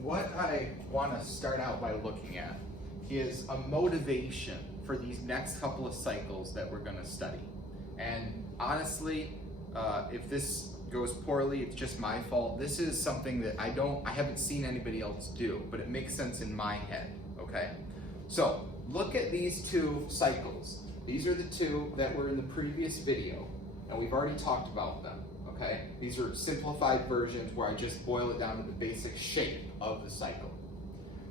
what I want to start out by looking at is a motivation for these next couple of cycles that we're going to study. And honestly, if this goes poorly, it's just my fault. This is something that I haven't seen anybody else do, but it makes sense in my head, okay? So look at these two cycles. These are the two that were in the previous video, and we've already talked about them, okay? These are simplified versions where I just boil it down to the basic shape of the cycle.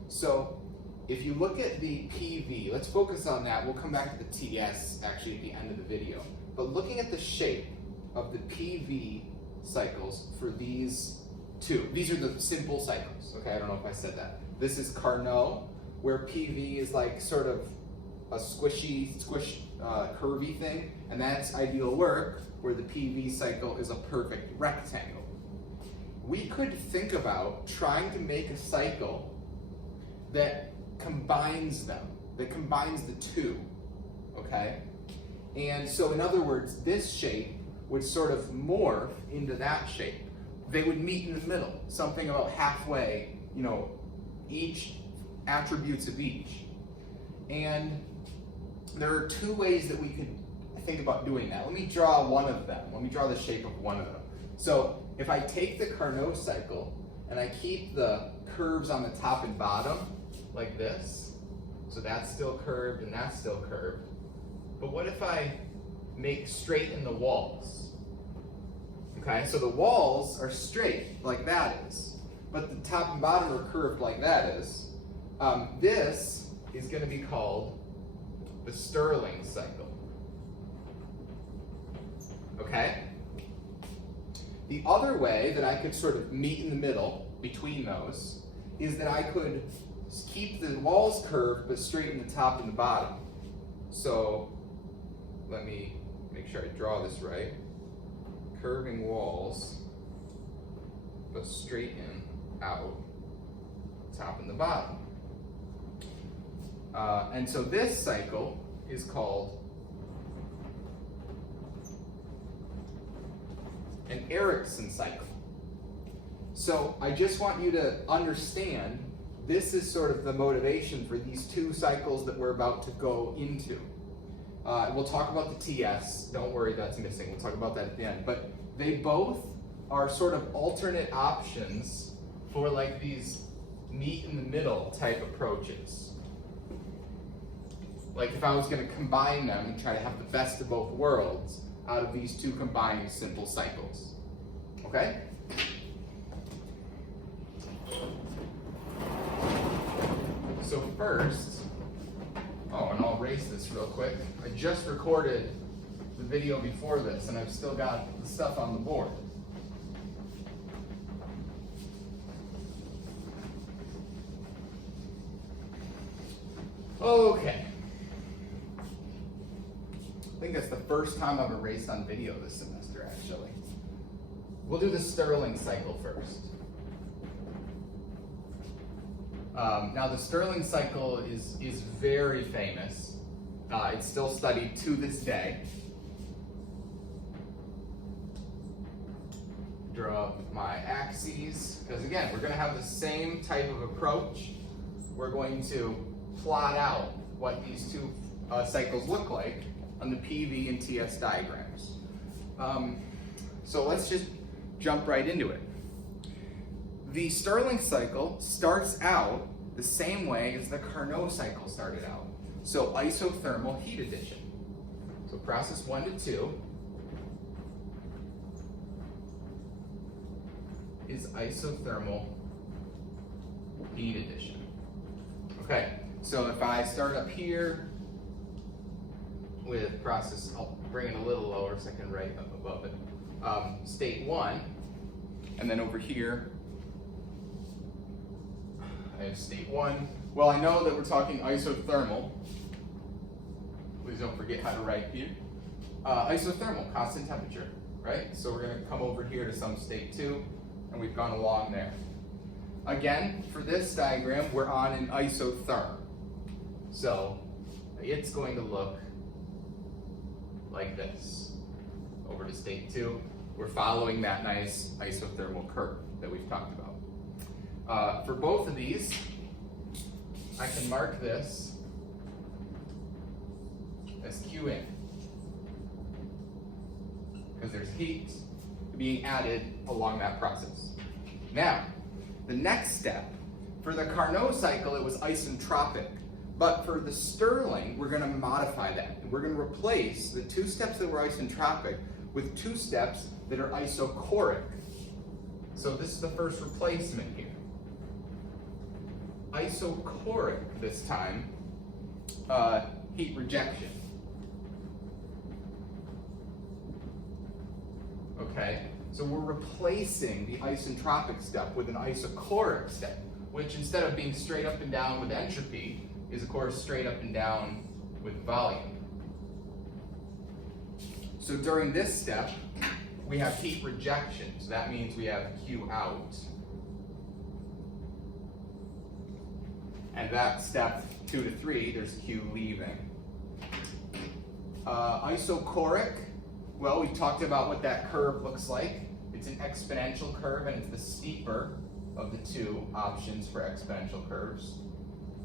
So if you look at the PV, let's focus on that. We'll come back to the TS actually at the end of the video. But looking at the shape of the PV cycles for these two, these are the simple cycles, okay? I don't know if I said that. This is Carnot, where PV is like sort of a squishy, curvy thing, and that's ideal work, where the PV cycle is a perfect rectangle. We could think about trying to make a cycle that combines them, that combines the two, okay? And so in other words, this shape would sort of morph into that shape. They would meet in the middle, something about halfway, you know, each attributes of each. And there are two ways that we could think about doing that. Let me draw one of them. Let me draw the shape of one of them. So if I take the Carnot cycle and I keep the curves on the top and bottom like this, so that's still curved and that's still curved. But what if I make straight in the walls? Okay, so the walls are straight like that is, but the top and bottom are curved like that is. This is going to be called the Stirling cycle. Okay? The other way that I could sort of meet in the middle between those is that I could keep the walls curved but straighten the top and the bottom. So let me make sure I draw this right. Curving walls but straighten out the top and the bottom. And so this cycle is called an Ericsson cycle. So I just want you to understand this is sort of the motivation for these two cycles that we're about to go into. We'll talk about the TS, don't worry that's missing, we'll talk about that at the end. But they both are sort of alternate options for like these meet in the middle type approaches. Like if I was going to combine them and try to have the best of both worlds out of these two combined simple cycles. Okay? So first, and I'll erase this real quick. I just recorded the video before this and I've still got the stuff on the board. Okay. I think that's the first time I've erased on video this semester, actually. We'll do the Stirling cycle first. Now the Stirling cycle is very famous. It's still studied to this day. Draw up my axes, because again, we're going to have the same type of approach. We're going to plot out what these two cycles look like on the PV and TS diagrams. So let's just jump right into it. The Stirling cycle starts out the same way as the Carnot cycle started out. So isothermal heat addition. So process 1 to 2 is isothermal heat addition. Okay, so if I start up here with process, I'll bring it a little lower so I can write up above it. State 1, and then over here, I have state 1. Well, I know that we're talking isothermal. Please don't forget how to write here. Isothermal, constant temperature, right? So we're going to come over here to some state 2, and we've gone along there. Again, for this diagram, we're on an isotherm. So it's going to look like this. Over to state 2, we're following that nice isothermal curve that we've talked about. For both of these, I can mark this as Q in, because there's heat being added along that process. Now, the next step, for the Carnot cycle, it was isentropic. But for the Stirling, we're going to modify that. And we're going to replace the 2 steps that were isentropic with 2 steps that are isochoric. So this is the first replacement here. Isochoric this time, heat rejection. Okay, so we're replacing the isentropic step with an isochoric step, which instead of being straight up and down with entropy, is of course straight up and down with volume. So during this step, we have heat rejection. So that means we have Q out. And that step 2 to 3, there's Q leaving. Isochoric, well, we talked about what that curve looks like. It's an exponential curve, and it's the steeper of the 2 options for exponential curves.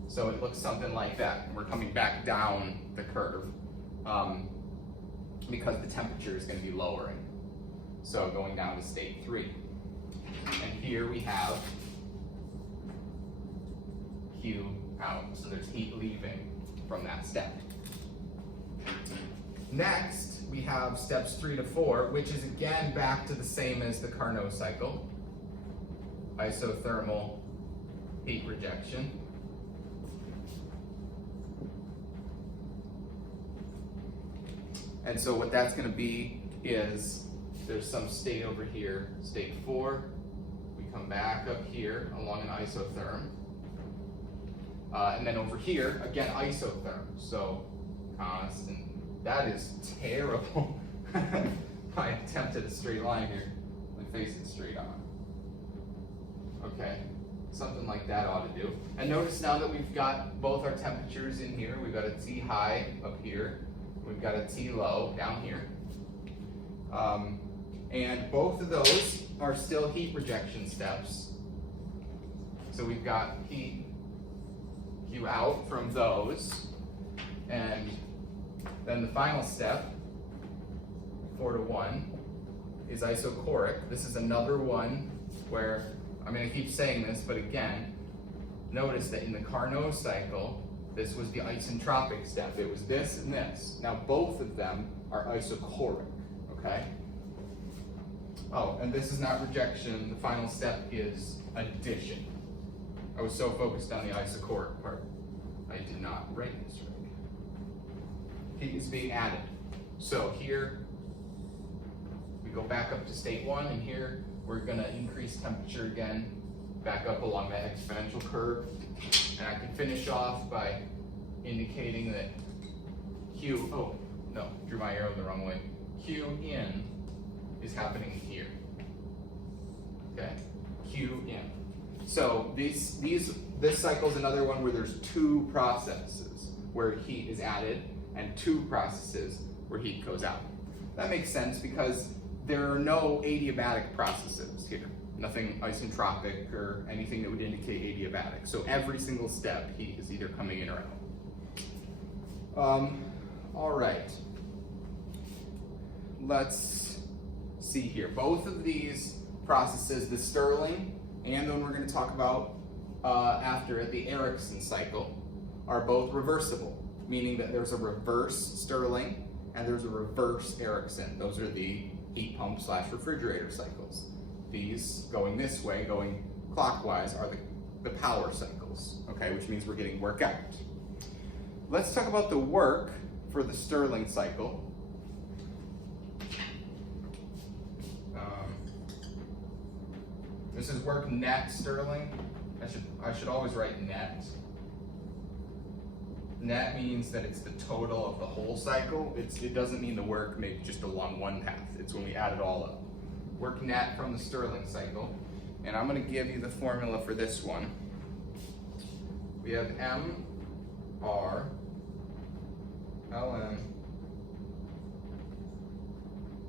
So it looks something like that. We're coming back down the curve because the temperature is going to be lowering. So going down to state 3. And here we have Q out. So there's heat leaving from that step. Next, we have steps 3 to 4, which is again back to the same as the Carnot cycle. Isothermal heat rejection. And so what that's going to be is there's some state over here, state 4. We come back up here along an isotherm. And then over here, again, isotherm. So constant. That is terrible. I attempted a straight line here. My face is straight on. Okay, something like that ought to do. And notice now that we've got both our temperatures in here. We've got a T high up here. We've got a T low down here. And both of those are still heat rejection steps. So we've got heat Q out from those. And then the final step, 4 to 1, is isochoric. This is another one where, I'm going to keep saying this, but again, notice that in the Carnot cycle, this was the isentropic step. It was this and this. Now both of them are isochoric, okay? Oh, and this is not rejection. The final step is addition. I was so focused on the isochoric part, I did not write this right. Heat is being added. So here, we go back up to state 1, and here we're going to increase temperature again, back up along that exponential curve. And I can finish off by indicating that Q, oh, no, drew my arrow the wrong way. Q in is happening here. Okay? Q in. So this cycle is another one where there's 2 processes where heat is added and 2 processes where heat goes out. That makes sense because there are no adiabatic processes here. Nothing isentropic or anything that would indicate adiabatic. So every single step, heat is either coming in or out. All right. Let's see here. Both of these processes, the Stirling and the one we're going to talk about after it, the Ericsson cycle, are both reversible, meaning that there's a reverse Stirling and there's a reverse Ericsson. Those are the heat pump / refrigerator cycles. These going this way, going clockwise, are the power cycles, okay, which means we're getting work out. Let's talk about the work for the Stirling cycle. This is work net Stirling. I should always write net. Net means that it's the total of the whole cycle. It doesn't mean the work made just along one path. It's when we add it all up. Work net from the Stirling cycle. And I'm going to give you the formula for this one. We have M R ln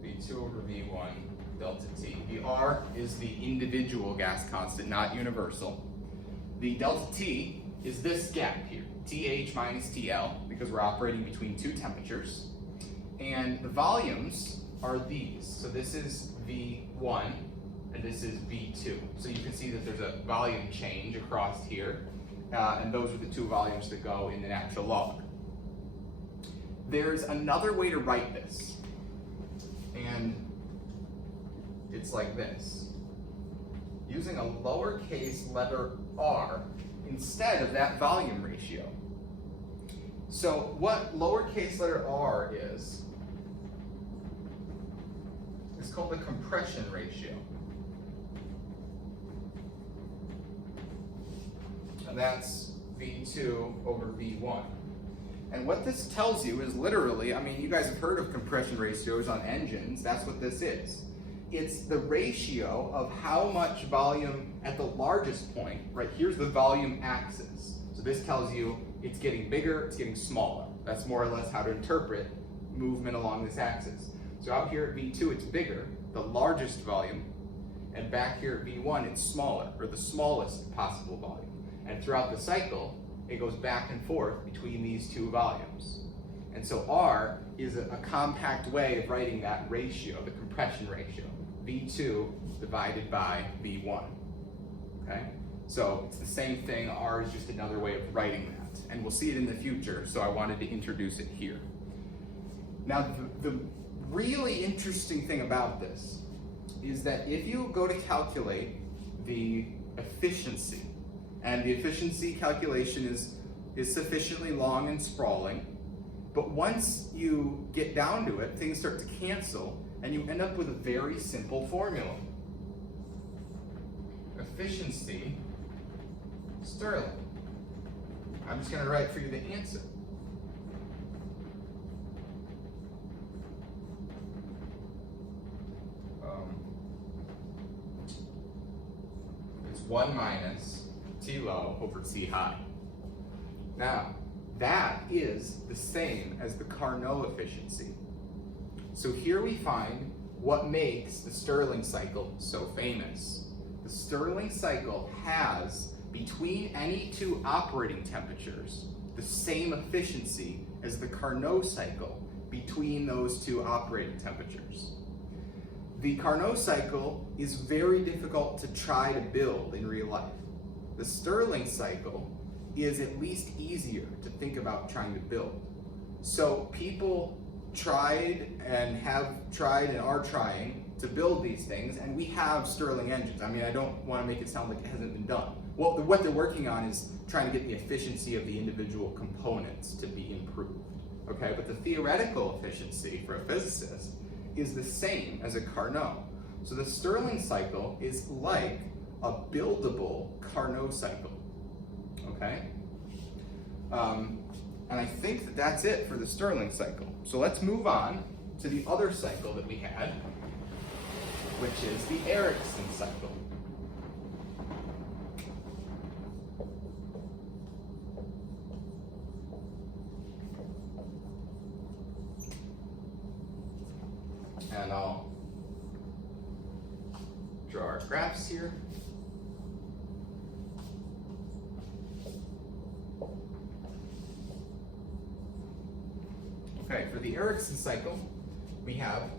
V2 over V1 delta T. The R is the individual gas constant, not universal. The delta T is this gap here, TH minus TL, because we're operating between two temperatures. And the volumes are these. So this is V1 and this is V2. So you can see that there's a volume change across here. And those are the two volumes that go in the natural log. There's another way to write this. And it's like this. Using a lowercase letter r instead of that volume ratio. So what lowercase letter r is called the compression ratio. And that's V2 over V1. And what this tells you is literally, I mean, you guys have heard of compression ratios on engines. That's what this is. It's the ratio of how much volume at the largest point, right? Here's the volume axis. So this tells you it's getting bigger, it's getting smaller. That's more or less how to interpret movement along this axis. So out here at V2, it's bigger, the largest volume, and back here at V1, it's smaller, or the smallest possible volume. And throughout the cycle, it goes back and forth between these two volumes. And so R is a compact way of writing that ratio, the compression ratio, V2 divided by V1, okay? So it's the same thing, R is just another way of writing that. And we'll see it in the future, so I wanted to introduce it here. Now, the really interesting thing about this is that if you go to calculate the efficiency, and the efficiency calculation is sufficiently long and sprawling, but once you get down to it, things start to cancel, and you end up with a very simple formula. Efficiency Stirling. I'm just going to write for you the answer. It's 1 minus T low over T high. Now, that is the same as the Carnot efficiency. So here we find what makes the Stirling cycle so famous. The Stirling cycle has, between any two operating temperatures, the same efficiency as the Carnot cycle between those two operating temperatures. The Carnot cycle is very difficult to try to build in real life. The Stirling cycle is at least easier to think about trying to build. So people tried and have tried and are trying to build these things, and we have Stirling engines. I mean, I don't want to make it sound like it hasn't been done. Well, what they're working on is trying to get the efficiency of the individual components to be improved, okay? But the theoretical efficiency for a physicist is the same as a Carnot. So the Stirling cycle is like a buildable Carnot cycle, okay? And I think that that's it for the Stirling cycle. So let's move on to the other cycle that we had, which is the Ericsson cycle. And I'll draw our graphs here. Okay, for the Ericsson cycle, we have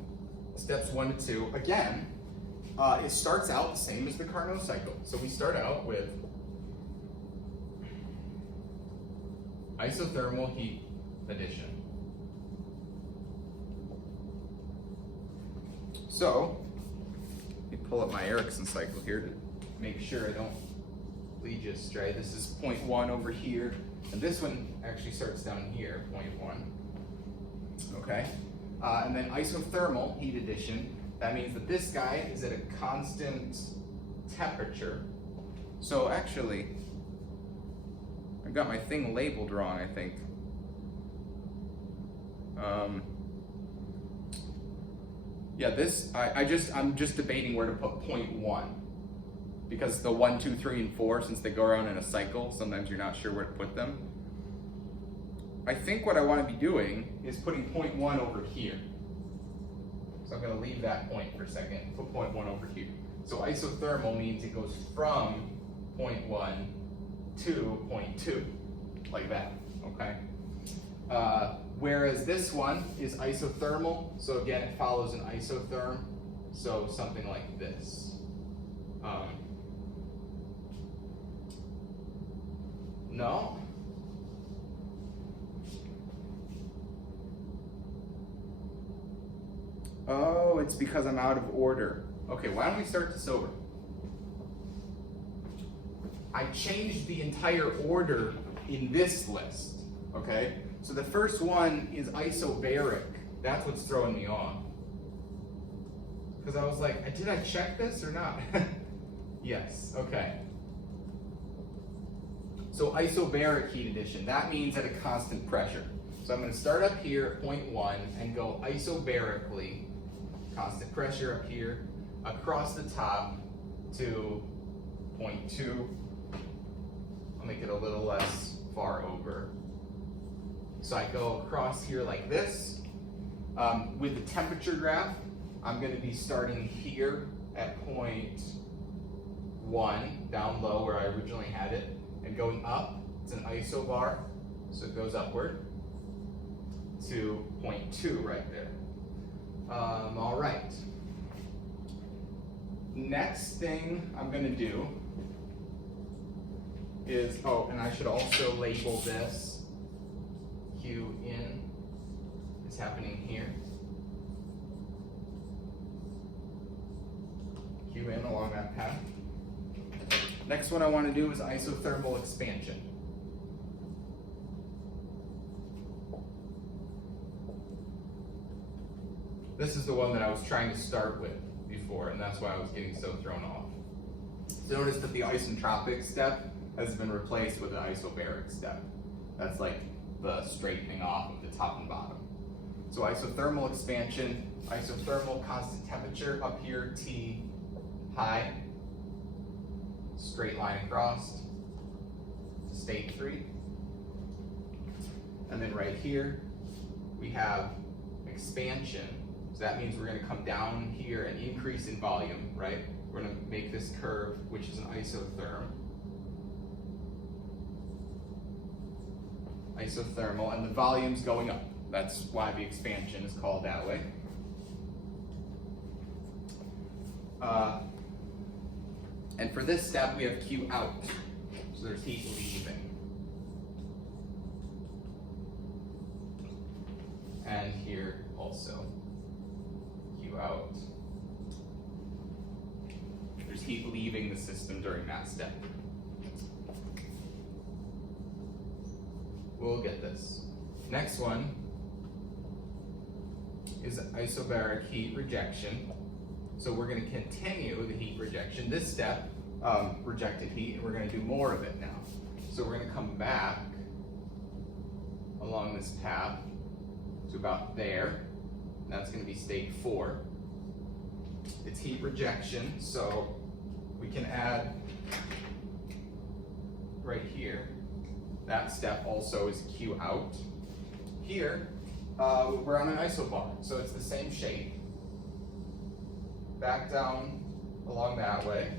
steps 1 to 2. Again, it starts out the same as the Carnot cycle. So we start out with isothermal heat addition. So, let me pull up my Ericsson cycle here to make sure I don't lead you astray. This is 0.1 over here, and this one actually starts down here, 0.1. Okay, and then isothermal heat addition, that means that this guy is at a constant temperature. So actually, I've got my thing labeled wrong, I think. Yeah, this, I'm just debating where to put 0.1. Because the 1, 2, 3, and 4, since they go around in a cycle, sometimes you're not sure where to put them. I think what I want to be doing is putting 0.1 over here. So I'm going to leave that point for a second, put point 1 over here. So isothermal means it goes from point 1 to point 2, like that, okay? Whereas this one is isothermal, so again, it follows an isotherm, so something like this. No? Oh, it's because I'm out of order. Okay, why don't we start this over? I changed the entire order in this list, okay? So the first one is isobaric. That's what's throwing me off. Because I was like, did I check this or not? Yes, okay. So isobaric heat addition, that means at a constant pressure. So I'm going to start up here at point 1 and go isobarically, constant pressure up here, across the top to point 2. I'll make it a little less far over. So I go across here like this. With the temperature graph, I'm going to be starting here at point 1, down low where I originally had it, and going up. It's an isobar, so it goes upward to point 2 right there. All right. Next thing I'm going to do is, and I should also label this Q in. It's happening here. Q in along that path. Next one I want to do is isothermal expansion. This is the one that I was trying to start with before, and that's why I was getting so thrown off. So notice that the isentropic step has been replaced with an isobaric step. That's like the straightening off of the top and bottom. So isothermal expansion, isothermal constant temperature up here, T high, straight line across, state 3. And then right here, we have expansion. So that means we're going to come down here and increase in volume, right? We're going to make this curve, which is an isotherm. Isothermal, and the volume's going up. That's why the expansion is called that way. And for this step, we have Q out. So there's heat leaving. And here also, Q out. There's heat leaving the system during that step. We'll get this. Next one is isobaric heat rejection. So we're going to continue the heat rejection. This step, rejected heat, and we're going to do more of it now. So we're going to come back along this path to about there. That's going to be state 4. It's heat rejection, so we can add right here. That step also is Q out. Here, we're on an isobar, so it's the same shape. Back down along that way.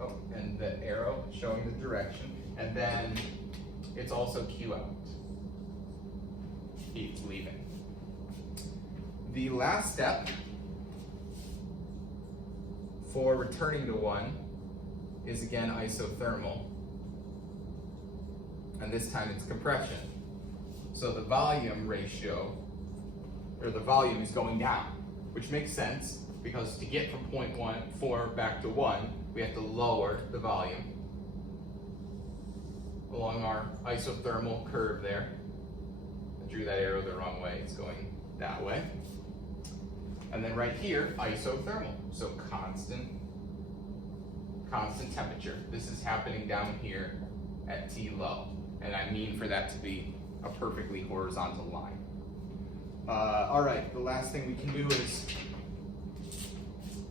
Oh, and the arrow showing the direction. And then it's also Q out. Heat's leaving. The last step for returning to 1 is again isothermal. And this time it's compression. So the volume ratio, or the volume is going down, which makes sense because to get from point 4 back to 1, we have to lower the volume along our isothermal curve there. I drew that arrow the wrong way, it's going that way. And then right here, isothermal, so constant temperature. This is happening down here at T low. And I mean for that to be a perfectly horizontal line. All right, the last thing we can do is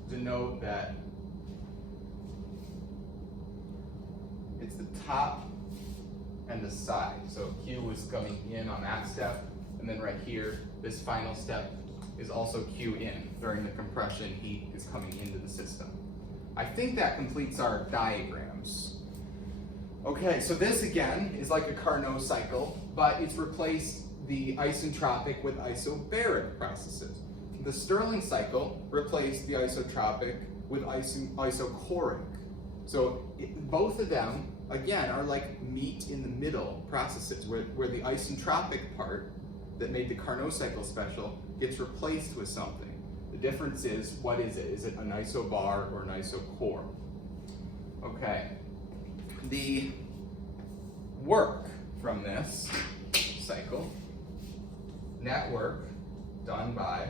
denote that it's the top and the side. So Q is coming in on that step, and then right here, this final step is also Q in during the compression heat is coming into the system. I think that completes our diagrams. Okay, so this again is like a Carnot cycle, but it's replaced the isentropic with isobaric processes. The Stirling cycle replaced the isotropic with isochoric. So both of them, again, are like meet in the middle processes where the isentropic part that made the Carnot cycle special gets replaced with something. The difference is, what is it? Is it an isobar or an isochor? Okay. The work from this cycle, net work done by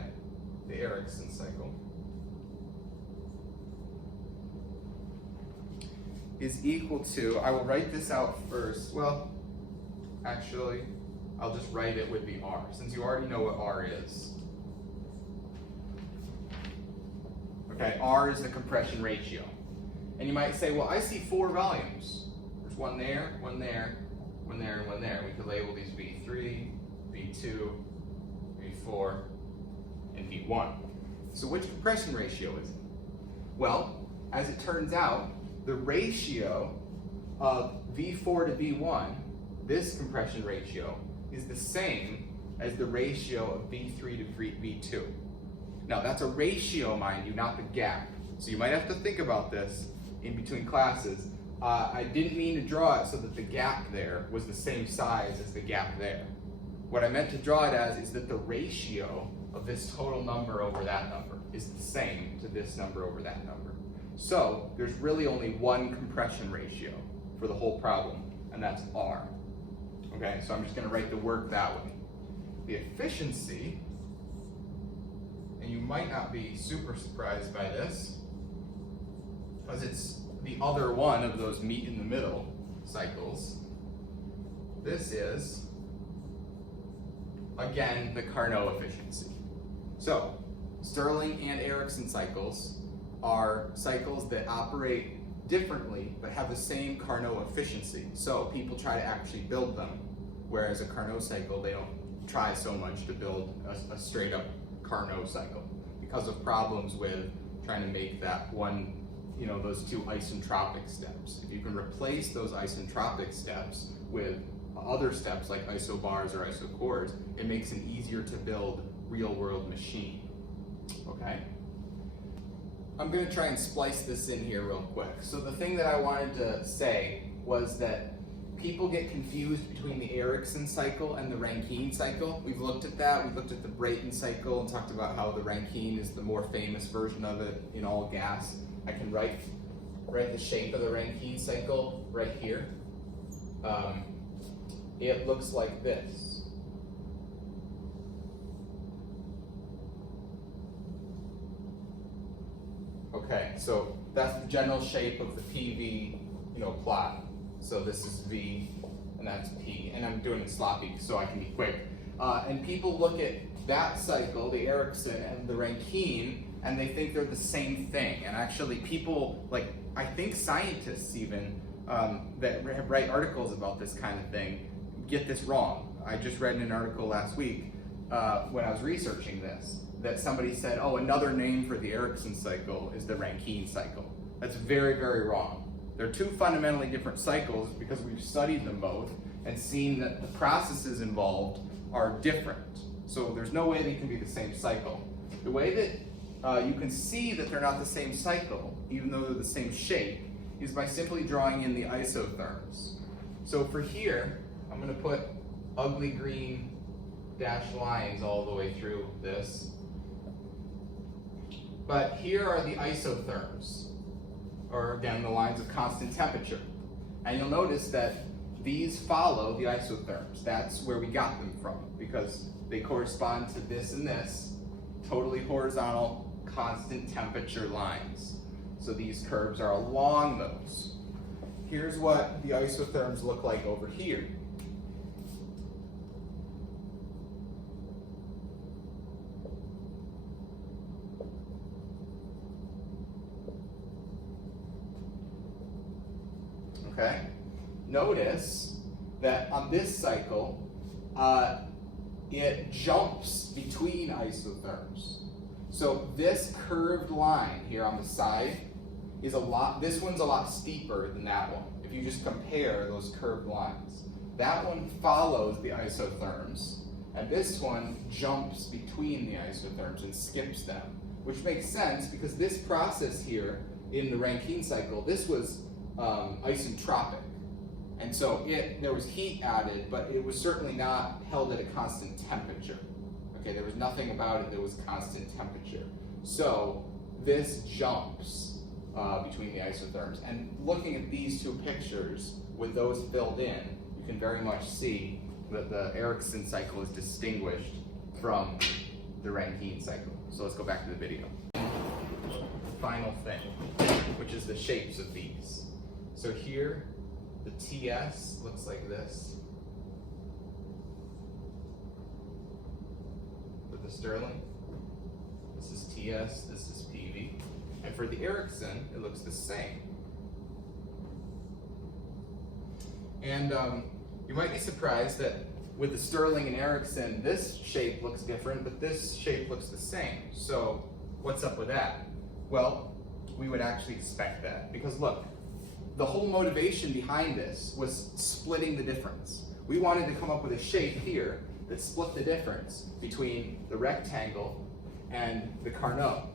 the Ericsson cycle, is equal to, I will write this out first. Well, actually, I'll just write it with the R, since you already know what R is. Okay, R is the compression ratio. And you might say, well, I see 4 volumes. There's one there, one there, one there, and one there. We could label these V3, V2, V4, and V1. So which compression ratio is it? Well, as it turns out, the ratio of V4 to V1, this compression ratio, is the same as the ratio of V3 to V2. Now that's a ratio, mind you, not the gap. So you might have to think about this in between classes. I didn't mean to draw it so that the gap there was the same size as the gap there. What I meant to draw it as is that the ratio of this total number over that number is the same to this number over that number. So there's really only one compression ratio for the whole problem, and that's R. Okay, so I'm just going to write the work that way. The efficiency, and you might not be super surprised by this, because it's the other one of those meet in the middle cycles. This is, again, the Carnot efficiency. So, Stirling and Ericsson cycles are cycles that operate differently but have the same Carnot efficiency. So people try to actually build them, whereas a Carnot cycle, they don't try so much to build a straight up Carnot cycle because of problems with trying to make that one, those 2 isentropic steps. If you can replace those isentropic steps with other steps like isobars or isochors, it makes an easier to build real world machine. Okay? I'm going to try and splice this in here real quick. So the thing that I wanted to say was that people get confused between the Ericsson cycle and the Rankine cycle. We've looked at that. We've looked at the Brayton cycle and talked about how the Rankine is the more famous version of it in all gas. I can write the shape of the Rankine cycle right here. It looks like this. Okay, so that's the general shape of the PV, plot. So this is V, and that's P, and I'm doing it sloppy so I can be quick. And people look at that cycle, the Ericsson and the Rankine, and they think they're the same thing. And actually people, I think scientists even, that write articles about this kind of thing, get this wrong. I just read in an article last week when I was researching this, that somebody said, oh, another name for the Ericsson cycle is the Rankine cycle. That's very, very wrong. They're 2 fundamentally different cycles because we've studied them both and seen that the processes involved are different. So there's no way they can be the same cycle. The way that you can see that they're not the same cycle, even though they're the same shape, is by simply drawing in the isotherms. So for here, I'm going to put ugly green dashed lines all the way through this. But here are the isotherms, or again, the lines of constant temperature. And you'll notice that these follow the isotherms. That's where we got them from, because they correspond to this and this, totally horizontal, constant temperature lines. So these curves are along those. Here's what the isotherms look like over here. Okay? Notice that on this cycle, it jumps between isotherms. So this curved line here on the side is this one's a lot steeper than that one. If you just compare those curved lines. That one follows the isotherms, and this one jumps between the isotherms and skips them, which makes sense because this process here in the Rankine cycle, this was isentropic. And so there was heat added, but it was certainly not held at a constant temperature. Okay, there was nothing about it that was constant temperature. So this jumps between the isotherms. And looking at these two pictures with those filled in, you can very much see that the Ericsson cycle is distinguished from the Rankine cycle. So let's go back to the video. Final thing, which is the shapes of these. So here, the TS looks like this. For the Stirling, this is TS, this is PV. And for the Ericsson, it looks the same. And you might be surprised that with the Stirling and Ericsson, this shape looks different, but this shape looks the same. So what's up with that? Well, we would actually expect that, because look, the whole motivation behind this was splitting the difference. We wanted to come up with a shape here that split the difference between the rectangle and the Carnot.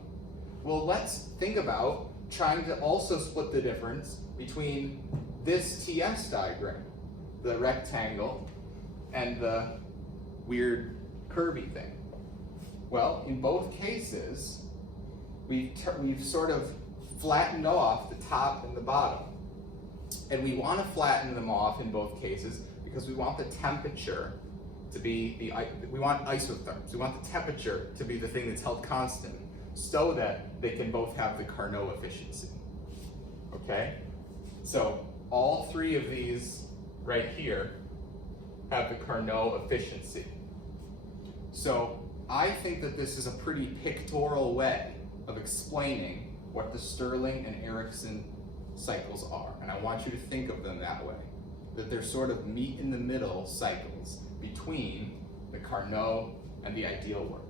Well, let's think about trying to also split the difference between this TS diagram, the rectangle, and the weird curvy thing. Well, in both cases, we've sort of flattened off the top and the bottom. And we want to flatten them off in both cases because we want the temperature to be we want isotherms. We want the temperature to be the thing that's held constant so that they can both have the Carnot efficiency. Okay? So all three of these right here have the Carnot efficiency. So I think that this is a pretty pictorial way of explaining what the Stirling and Ericsson cycles are. And I want you to think of them that way. That they're sort of meet in the middle cycles between the Carnot and the ideal work.